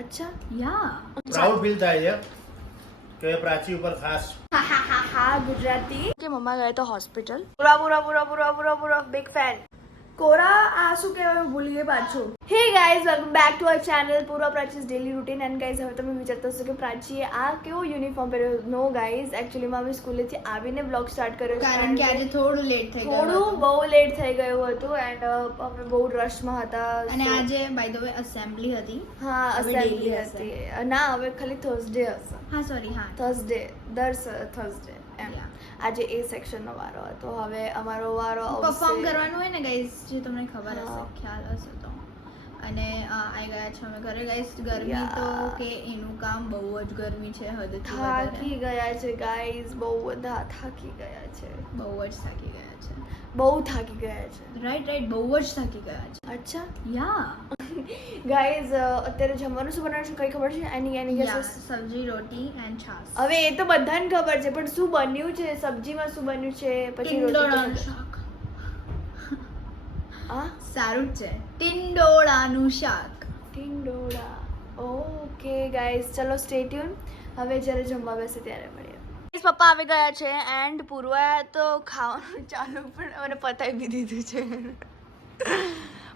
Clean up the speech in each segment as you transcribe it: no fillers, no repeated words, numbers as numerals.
અચ્છા યા proud feel થાય છે કે પ્રાચી ઉપર ખાસ હા ગુજરાતી કે મમ્મા ગયા તો હોસ્પિટલ પૂરા બિગ ફેન કોરા આ શું કહેવાય ભૂલી ગઈ પાછું hey guys welcome back to our channel પૂરા પ્રાચીસ ડેલી રૂટીન એન્ડ ગાઈઝ હવે તમે વિચારતા હશો કે પ્રાચીએ આ કેવો યુનિફોર્મ પહેર્યો નો ગાઈઝ એકચ્યુઅલીમાં અમે સ્કૂલેથી આવીને બ્લોગ સ્ટાર્ટ કર્યો કારણ કે આજે થોડું લેટ થઈ ગયું થોડું બહુ લેટ થઈ ગયું હતું એન્ડ અમે બહુ રશમાં હતા અને આજે બાય ધ વે અસેમ્બલી હતી હા હવે અસેમ્બલી daily હશે. હતી ના હવે ખાલી થર્સડે હશે હા સોરી હા થર્સડે થર્સડે એમ Yeah. આજે એ સેક્શનનો વારો હતો હવે અમારો વારો પરફોર્મ કરવાનું હોય ને ગાઈસ જે તમને ખબર હશે હા. ખ્યાલ હશે તો અને આવી ગયા છે અમે ઘરે ગાઈસ ગરમી Yeah. તો કે એનું કામ બહુ જ ગરમી છે હદથી થાકી વધારે ગયા છે ગાઈઝ બહુ બધા થાકી ગયા છે બહુ જ થાકી ગયા છે બહુ થાકી ગયા છે રાઈટ બહુ જ થાકી ગયા છે અચ્છા યા ગાઈઝ અત્યારે જમવાનું શું બનાવશું કઈ ખબર છે એની guesses? સબ્જી રોટી એન્ડ છાસ હવે એ તો બધાને ખબર છે પણ શું બન્યું છે સબ્જીમાં શું બન્યું છે પછી ટિંડોળાનું રોટી શાક આ સારું જ છે ટિંડોળાનું શાક ટિંડોળા ઓકે ગાઈઝ ચલો સ્ટે ટ્યુન હવે જ્યારે જમવા બેસે ત્યારે મળીએ પપ્પા આવી ગયા છે એન્ડ પૂર્વા તો ખાવાનું ચાલુ પણ મને પતાવી બી દીધું છે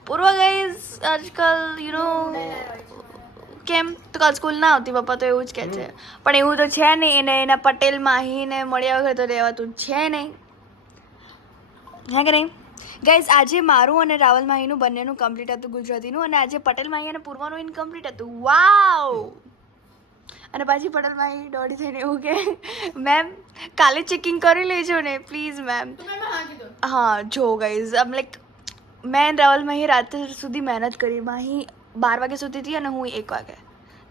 પૂર્વા ગાઈઝ આજકાલ યુ નો કેમ તો કાલ સ્કૂલ ના આવતી પપ્પા તો એવું જ કહે છે પણ એવું તો છે નહીં એને એના પટેલ માહીને મળ્યા વગર તો રહેવાતું છે નહીં હે કે નહીં ગાઈઝ આજે મારું અને રાવલ માહીનું બંનેનું કમ્પ્લીટ હતું ગુજરાતીનું અને આજે પટેલ માહી અને પૂર્વાનું ઇનકમ્પ્લીટ હતું વાવ અને પાછી પટેલ માહી દોડી થઈને એવું કે મેમ કાલે ચેકિંગ કરી લેજો ને પ્લીઝ મેમ હા જો ગાઈઝ આમ લાઈક મેં રાવલ માહી રાત સુધી મહેનત કરી માહી 12 વાગે સુધી હતી અને હું 1 વાગે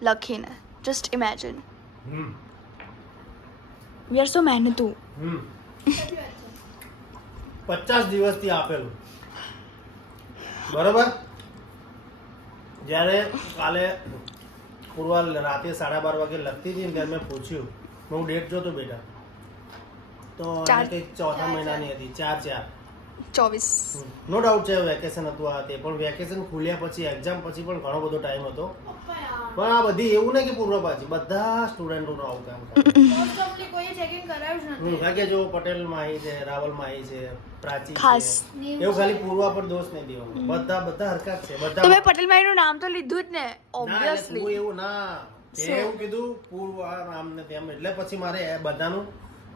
લખીને just imagine hmm we are so મહેનતુ હમ 50 દિવસથી આપેલું બરોબર જ્યારે કાલે પૂર્વા રાતે 12:30 વાગે લખતી હતી ને ત્યારે મેં પૂછ્યું હું ડેટ જોતો બેટા તો ચાર. કંઈક ચોથા મહિનાની હતી 4/4 24 નો ડાઉટ છે વેકેશન હતું આ તે પણ વેકેશન ખુલ્યા પછી એક્ઝામ પછી પણ ઘણો બધો ટાઈમ હતો પણ આ બધી એવું નહીં કે પૂર્વ પાછી બધા સ્ટુડન્ટોનું આવું કામ કરે કારણ કે જો પટેલ માહી છે રાવલ માહી છે પ્રાચી ખાસ. છે એવું ખાલી પૂર્વા પર દોષ નહીં દેવાનો બધા હરકત છે તો બધા મેં પટેલ માહીનું નામ તો લીધું જ ને ના, એટલે તું ઓબ્વિયસલી એવું ના તે એવું કીધું પૂર્વા આમ ને તેમ એટલે પછી મારે એ બધાનું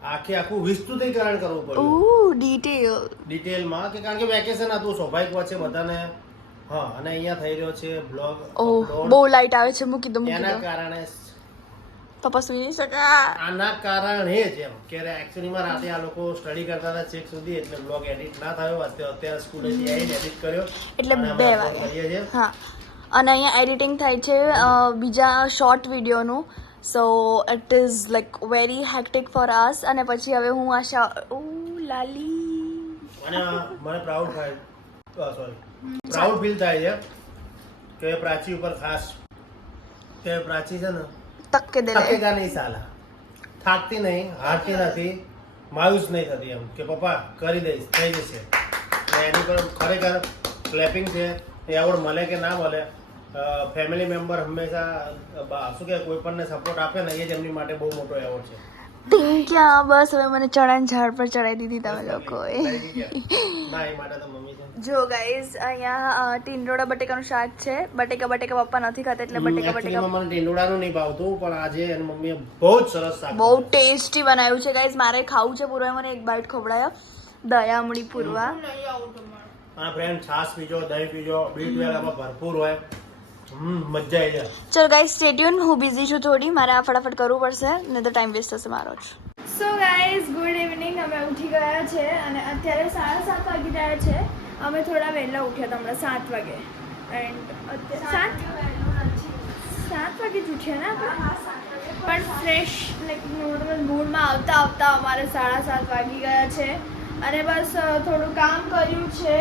આખું વિસ્તૃતીકરણ કરવું પડ્યું ઓ ડિટેલ ડિટેલમાં કે કારણ કે વેકેશન હતું સ્વાભાવિક વાત છે બધાને હા અને અહીંયા થઈ રહ્યો છે બ્લોગ ઓહ બહુ લાઈટ આવે છે મૂકી દો એના કારણે પપ્પા સુઈ નહીં શકા આના કારણે જ એમ કે એકચ્યુઅલીમાં રાતે આ લોકો સ્ટડી કરતા હતા ચેક સુધી એટલે બ્લોગ એડિટ ના થયો અત્યારે સ્કૂલેથી આવીને એડિટ કર્યો એટલે અને 2 અમે વાગે કરીએ છીએ હા અને અહીંયા એડિટિંગ થાય છે બીજા શોર્ટ વિડીયોનું so it is like very hectic for us અને પછી હવે હું આશા ઓ લાલી અને મને પ્રાઉડ ફીલ થાય છે કે પ્રાચી ઉપર ખાસ કે પ્રાચી છે ને તક કે દે થકેગા નહીં સાલા થાકતી નહીં હારતી નથી માયુસ નહીં થતી એમ કે પપ્પા કરી દઈશ થઈ જશે અને એની પર ખરેખર ક્લેપિંગ છે એ એવોર્ડ મળે કે ના મળે ફેમિલી મેમ્બર હંમેશા શું કે કોઈ પણને સપોર્ટ આપે ને એ જ એમની માટે બહુ મોટો એવોર્ડ છે ક્યાં બસ હવે મને ચણાની ઝાડ પર ચડાવી દીધી તમે લોકોએ ના એ માટે તો મમ્મી છે જો ગાઈઝ અહીંયા ટીંડોળા બટેકાનું શાક છે બટેકા પપ્પા નથી ખાતા એટલે બટેકા Actually માં મને ટીંડોળાનું નહીં ભાવતું પણ આજે એની મમ્મીએ બહુ જ સરસ શાક બહુ ટેસ્ટી બનાવ્યું છે ગાઈઝ મારે ખાવું છે પૂર્વાએ મને એક બાઈટ ખવડાયો દયામણી પૂર્વા મારા ફ્રેન્ડ છાશ પીજો દહીં પીજો B12 આમાં ભરપૂર હોય મજા આવી જાય ચલો ગાઈઝ સ્ટે ટ્યુન હું બિઝી છું થોડી મારે આ ફટાફટ કરવું પડશે નહીં તો ટાઈમ વેસ્ટ થશે મારો જ સો ગાઈઝ ગુડ ઇવનિંગ અમે ઉઠી ગયા છે અને અત્યારે 7:30 વાગી રહ્યા છે અમે થોડા વહેલા ઉઠ્યા હતા હમણાં 7 વાગે એન્ડ અત્યારે 7 વાગે જ ઉઠ્યા ને આપણે પણ ફ્રેશ લાઈક મૂડમાં આવતા અમારે 7:30 વાગી ગયા છે અને બસ થોડું કામ કર્યું છે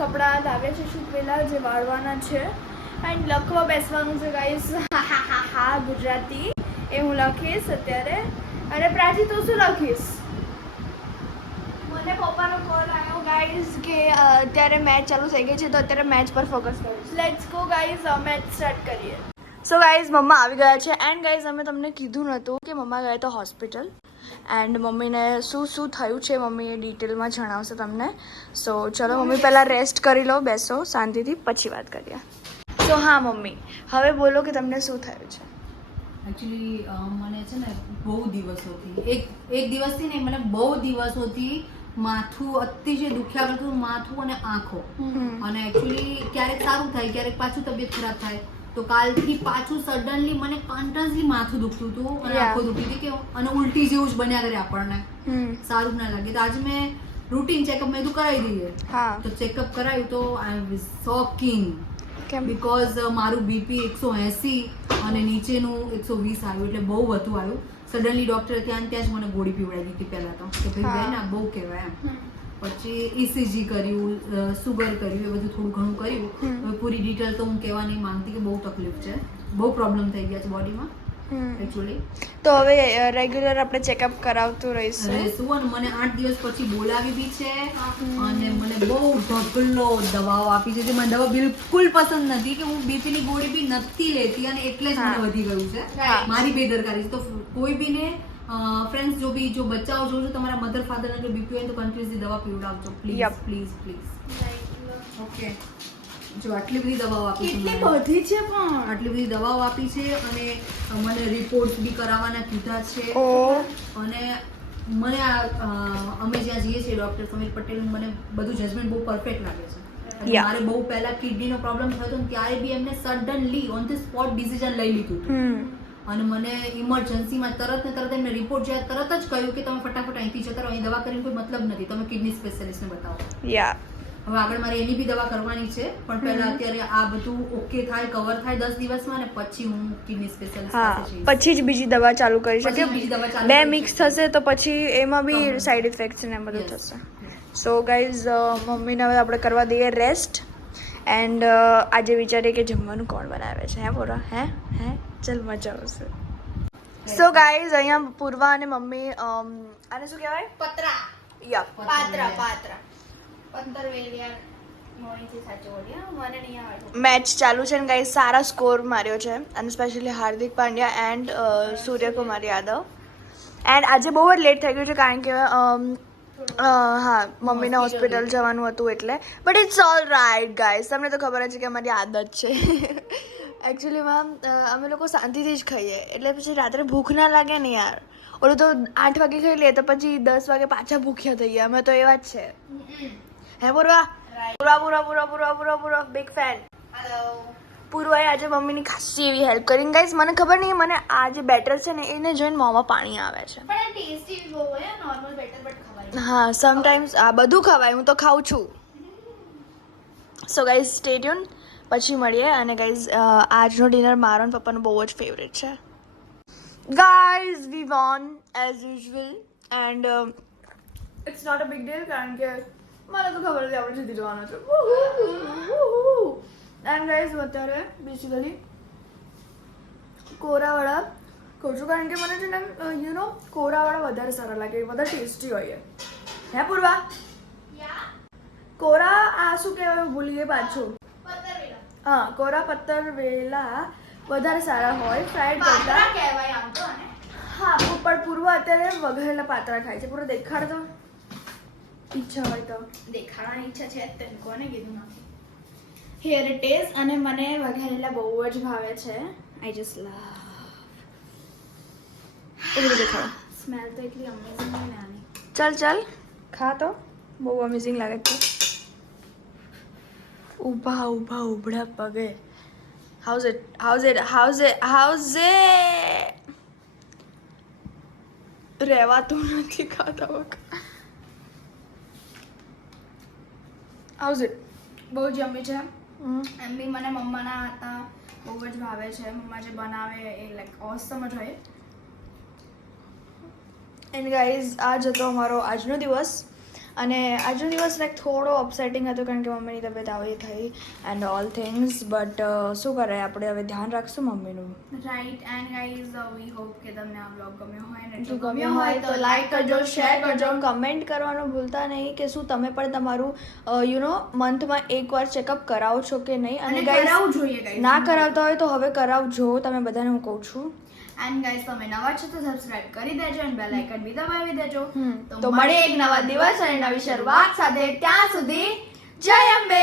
કપડાં લાવ્યા છે સૂકવેલા જે વાળવાના છે એન્ડ લખવા બેસવાનું છે ગાઈસ હા ગુજરાતી એ હું લખીશ અત્યારે અને પ્રાચી તું શું લખીશ મને પપ્પાનો કોલ આવ્યો ગાઈસ કે અત્યારે મેચ ચાલુ થઈ ગઈ છે તો અત્યારે મેચ પર ફોકસ કરીશ let's go guys match start કરીએ સો ગાઈઝ મમ્મા આવી ગયા છે એન્ડ ગાઈઝ અમે તમને કીધું નહોતું કે મમ્મા ગયા તો હોસ્પિટલ એન્ડ મમ્મીને શું થયું છે મમ્મી એ ડિટેલમાં જણાવશે તમને. સો ચલો મમ્મી પહેલાં રેસ્ટ કરી લો, બેસો શાંતિથી, પછી વાત કરીએ. સો હા મમ્મી, હવે બોલો કે તમને શું થયું છે. એકચ્યુઅલી મને છે ને બહુ દિવસોથી એક દિવસથી નહીં, મને બહુ દિવસોથી માથું અતિશય દુખ્યા કરતું, માથું અને આંખો. અને એકચ્યુઅલી ક્યારેક સારું થાય, ક્યારેક પાછું તબિયત ખરાબ થાય. તો કાલથી પાછું સડનલી મને કન્ટિન્યુઅસલી માથું દુખતું હતું અને આંખો દુખતી હતી કે અને ઉલટી જેવું જ બન્યા કરે આપણને, સારું ના લાગે. તો આજે મેં રૂટીન ચેકઅપ મેં કરાવી દઈએ. તો ચેકઅપ કરાયું તો આઈ એમ શોકિંગ બીકોઝ મારું બીપી 180 અને નીચેનું 120 આવ્યું, એટલે બહુ વધુ આવ્યું. સડનલી ડોક્ટરે ત્યાં જ મને ગોળી પીવડાવી દીધી પહેલા તો, કે ભાઈ બેન આ બહુ કહેવાય એમ. પછી ECG કર્યું, સુગર કર્યું, એ બધું થોડું ઘણું કર્યું. હવે પૂરી ડિટેલ તો હું કહેવા નહીં માંગતી કે બહુ તકલીફ છે, બહુ પ્રોબ્લેમ થઈ ગયા છે બોડીમાં એકચ્યુઅલી. તો હવે રેગ્યુલર આપણે ચેકઅપ કરાવતું રહીશું. અને મને 8 દિવસ પછી બોલાવી બી છે અને મને બહુ ઢગલો દવાઓ આપી છે. મને દવા બિલકુલ પસંદ નથી કે હું બીપી ની ગોળી બી નથી લેતી અને એટલે જ મને વધી ગયું છે. મારી બેદરકારી છે. તો કોઈ બીને ફ્રેન્ડ્સ જો બચ્ચાઓ જોજો, તમારા મધર ફાધર ને જો બીપી હોય તો કન્ટિન્યુઅસલી દવા પીવડાવજો પ્લીઝ પ્લીઝ પ્લીઝ. ઓકે, જો આટલી બધી દવાઓ આપી છે, કેટલી બધી છે પણ આટલી બધી દવાઓ આપી છે અને મને રિપોર્ટ બી કરાવવાના કીધા છે. અને મને અમે જ્યાં જઈએ છીએ ડોક્ટર સમીર પટેલ, મને બધું જજમેન્ટ બહુ પરફેક્ટ લાગે છે. મારે બહુ પહેલા કિડનીનો પ્રોબ્લેમ થયો હતો ત્યારે બી એમને suddenly on the spot decision લઈ લીધું હતું અને મને ઇમરજન્સીમાં તરત ને તરત એમને રિપોર્ટ જ્યાં તરત જ કહ્યું કે તમે ફટાફટ અહીંથી જતા રહો, અહીં દવા કરીને કોઈ મતલબ નથી, તમે કિડની સ્પેશિયાલિસ્ટને બતાવો. હવે આગળ મારે એની બી દવા કરવાની છે, પણ પહેલા અત્યારે આ બધું ઓકે થાય, કવર થાય 10 દિવસમાં, અને પછી હું કિડની સ્પેશિયાલિસ્ટ પાસે જઈશ. પછી જ બીજી દવા ચાલુ કરી પછી શકે. બીજી દવા ચાલુ બે કરી મિક્સ થશે તો પછી એમાં બી સાઈડ ઇફેક્ટ્સ ને બધું થશે. સો ગાઈઝ મમ્મીને હવે આપણે કરવા દઈએ રેસ્ટ એન્ડ આજે વિચારીએ કે જમવાનું કોણ બનાવે છે. હે પૂરા હે ચલ મજા આવશે. સો ગાઈઝ અહીંયા પૂર્વા અને મમ્મી આને શું કહેવાય, પતરા પાત્રા પંદર વેલિયા મોણીથી સાચો બોલ્યા, મને નહીં આવડતું. મેચ ચાલુ છે ને ગાઈઝ સારા સ્કોર માર્યો છે અને specially Hardik Pandya and Suryakumar Yadav. And આજે બહુ જ લેટ થઈ ગયું છે કારણ કે હા મમ્મીને હોસ્પિટલ જવાનું હતું એટલે. But it's all right guys, તમને તો ખબર જ છે કે અમારી આદત છે એકચ્યુઅલીમાં અમે લોકો શાંતિથી જ ખાઈએ એટલે પછી રાત્રે ભૂખ ના લાગે ને યાર. ઓલું તો 8 વાગે ખાઈ લઈએ તો પછી 10 વાગે પાછા ભૂખ્યા થઈએ, અમે તો એવા જ છે. હે પૂર્વા? પૂરા બિગ ફેન. પૂર્વાએ આજે મમ્મીની ખાસી એવી હેલ્પ કરી ગાઈઝ. મને ખબર નહીં, મને આ જે બેટર છે ને એને જોઈને મોંમાં પાણી આવે છે. પણ ટેસ્ટી બહુ હોય, નોર્મલ બેટર બટ ખવાય. હા સમટાઈમ્સ આ બધું ખવાય, હું તો ખાઉં છું. સો ગાઈઝ સ્ટે ટ્યુન, પછી મળીએ. અને ગાઈઝ આજનો ડિનર મારો અને પપ્પાનો બહુ જ ફેવરેટ છે. Guys we won as usual and it's not a big deal કારણ કે મને તો ખબર હતી આપણે જીતી જવાનું છે. એન્ડ ગાઈઝ હું અત્યારે બેસિકલી કોરાવાળા કહું છું કારણ કે મને છે ને કોરાવાળા વધારે સારા લાગે, વધારે ટેસ્ટી હોય. હે પૂર્વા? કોરા આ શું કહેવાય હું ભૂલી ગઈ પાછું. હા કોરા પત્તર વેલા વધારે સારા હોય ફ્રાઈડ કરતા કહેવાય આમ તો. અને હા પણ પૂર્વ અત્યારે વઘારેલા પાતરા ખાય છે. પૂરો દેખાડ તો ઈચ્છા હોય તો. દેખાડવાની ઈચ્છા છે તને કોને કીધું નથી. Here it is. અને મને વઘારેલા બહુ જ ભાવે છે. આઈ જસ્ટ લવ. એટલું દેખાડો. સ્મેલ તો એટલી અમેઝિંગ હોય ને આની. ચાલ ખા તો બહુ અમેઝિંગ લાગે છે. ઊભા ઉભડા પગે. How's it? રહેવાતું નથી ખાતા વખત. How's it? બહુ જ યમ્મી છે. એમ બી મને મમ્માના હાથના બહુ જ ભાવે છે. મમ્મા જે બનાવે એ લાઈક ઓસમ જ હોય. એન્ડ ગાઈઝ આજ હતો અમારો આજનો દિવસ અને આજનો દિવસ લાઈક થોડો અપસેટિંગ હતો કારણ કે મમ્મીની તબિયત આવી થઈ એન્ડ ઓલ થિંગ્સ બટ શું કરે આપણે હવે ધ્યાન રાખશું મમ્મીનું. Right and guys we hope કે તમને આ બ્લોગ ગમ્યો હોય ને જો ગમ્યો હોય તો લાઈક કરજો, શેર કરજો, કમેન્ટ કરવાનું ભૂલતા નહીં કે શું તમે પણ તમારું મંથમાં એકવાર ચેકઅપ કરાવો છો કે નહીં. અને guys, કરાવવું જોઈએ guys. ના કરાવતા હોય તો હવે કરાવજો, તમે બધાને હું કહું છું. એન્ડ ગાઈઝ તમે નવા છો તો સબસ્ક્રાઇબ કરી દેજો અને બેલ આઇકન બી દબાવી દેજો. તો મળીએ એક નવા દિવસ અને નવી શરૂઆત સાથે. ત્યાં સુધી જય અંબે.